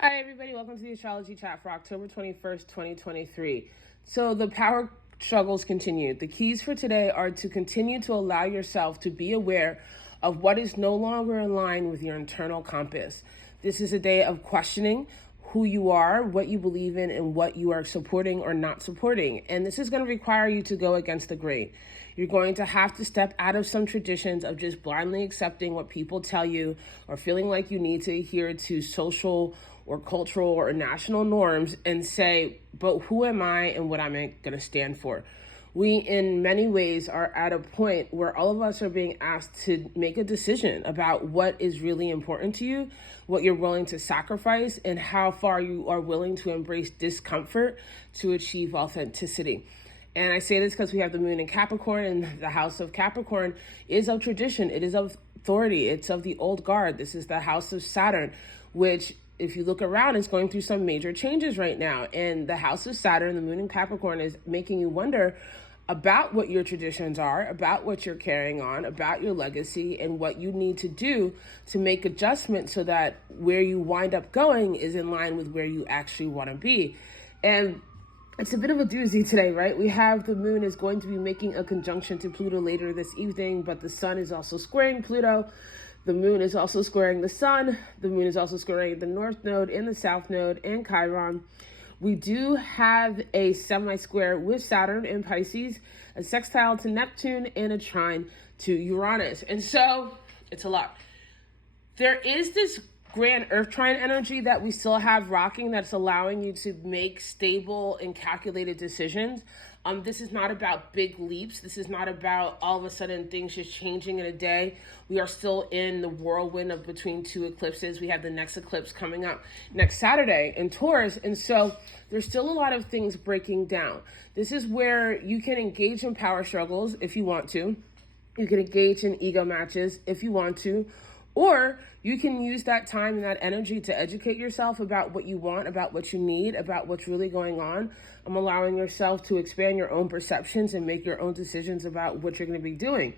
Hi, everybody. Welcome to the Astrology Chat for October 21st, 2023. So the power struggles continue. The keys for today are to continue to allow yourself to be aware of what is no longer in line with your internal compass. This is a day of questioning who you are, what you believe in, and what you are supporting or not supporting. And this is going to require you to go against the grain. You're going to have to step out of some traditions of just blindly accepting what people tell you or feeling like you need to adhere to social or cultural or national norms and say, but who am I and what am I going to stand for? We, in many ways, are at a point where all of us are being asked to make a decision about what is really important to you, what you're willing to sacrifice, and how far you are willing to embrace discomfort to achieve authenticity. And I say this because we have the moon in Capricorn, and the house of Capricorn is of tradition. It is of authority. It's of the old guard. This is the house of Saturn, which, if you look around, is going through some major changes right now. And the house of Saturn, the moon in Capricorn, is making you wonder about what your traditions are, about what you're carrying on, about your legacy, and what you need to do to make adjustments so that where you wind up going is in line with where you actually want to be. And it's a bit of a doozy today, right? We have the moon is going to be making a conjunction to Pluto later this evening, but the sun is also squaring Pluto. The moon is also squaring the sun. The moon is also squaring the north node and the south node and Chiron. We do have a semi-square with Saturn in Pisces, a sextile to Neptune, and a trine to Uranus. And so it's a lot. There is this grand earth trine energy that we still have rocking that's allowing you to make stable and calculated decisions. This is not about big leaps. This is not about all of a sudden things just changing in a day. We are still in the whirlwind of between two eclipses. We have the next eclipse coming up next Saturday in Taurus. And so there's still a lot of things breaking down. This is where you can engage in power struggles if you want to. You can engage in ego matches if you want to. Or you can use that time and that energy to educate yourself about what you want, about what you need, about what's really going on. Allowing yourself to expand your own perceptions and make your own decisions about what you're going to be doing.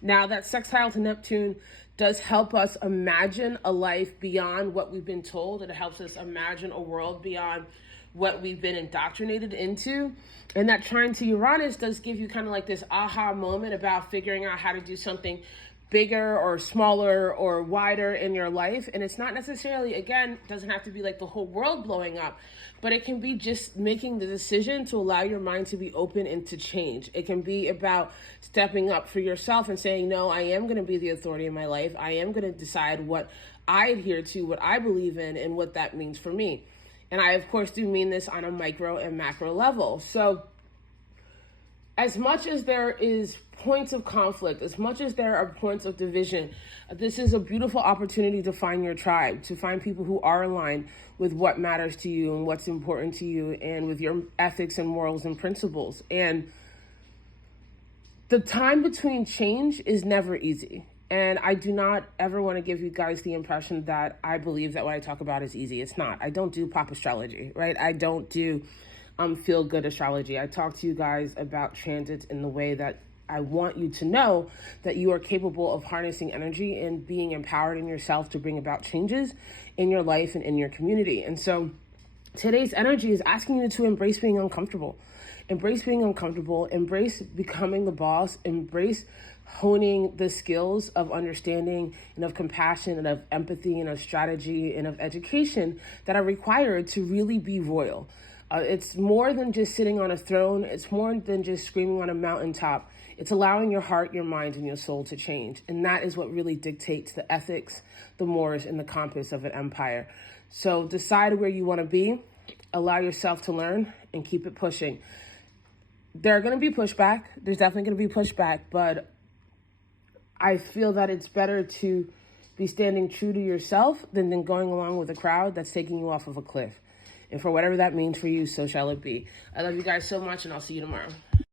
Now, that sextile to Neptune does help us imagine a life beyond what we've been told. It helps us imagine a world beyond what we've been indoctrinated into. And that trine to Uranus does give you kind of like this aha moment about figuring out how to do something bigger or smaller or wider in your life. And it's not necessarily, again, doesn't have to be like the whole world blowing up, but it can be just making the decision to allow your mind to be open and to change. It can be about stepping up for yourself and saying, no, I am going to be the authority in my life. I am going to decide what I adhere to, what I believe in, and what that means for me. And I, of course, do mean this on a micro and macro level. So as much as there is points of conflict, as much as there are points of division, this is a beautiful opportunity to find your tribe, to find people who are aligned with what matters to you and what's important to you and with your ethics and morals and principles. And the time between change is never easy. And I do not ever want to give you guys the impression that I believe that what I talk about is easy. It's not. I don't do pop astrology, right? I don't do feel-good astrology. I talk to you guys about transits in the way that I want you to know that you are capable of harnessing energy and being empowered in yourself to bring about changes in your life and in your community. And so today's energy is asking you to embrace being uncomfortable. Embrace being uncomfortable. Embrace becoming the boss. Embrace honing the skills of understanding and of compassion and of empathy and of strategy and of education that are required to really be royal. It's more than just sitting on a throne. It's more than just screaming on a mountaintop. It's allowing your heart, your mind, and your soul to change. And that is what really dictates the ethics, the mores, and the compass of an empire. So decide where you want to be, allow yourself to learn, and keep it pushing. There are going to be pushback. There's definitely going to be pushback, but I feel that it's better to be standing true to yourself than going along with a crowd that's taking you off of a cliff. And for whatever that means for you, so shall it be. I love you guys so much, and I'll see you tomorrow.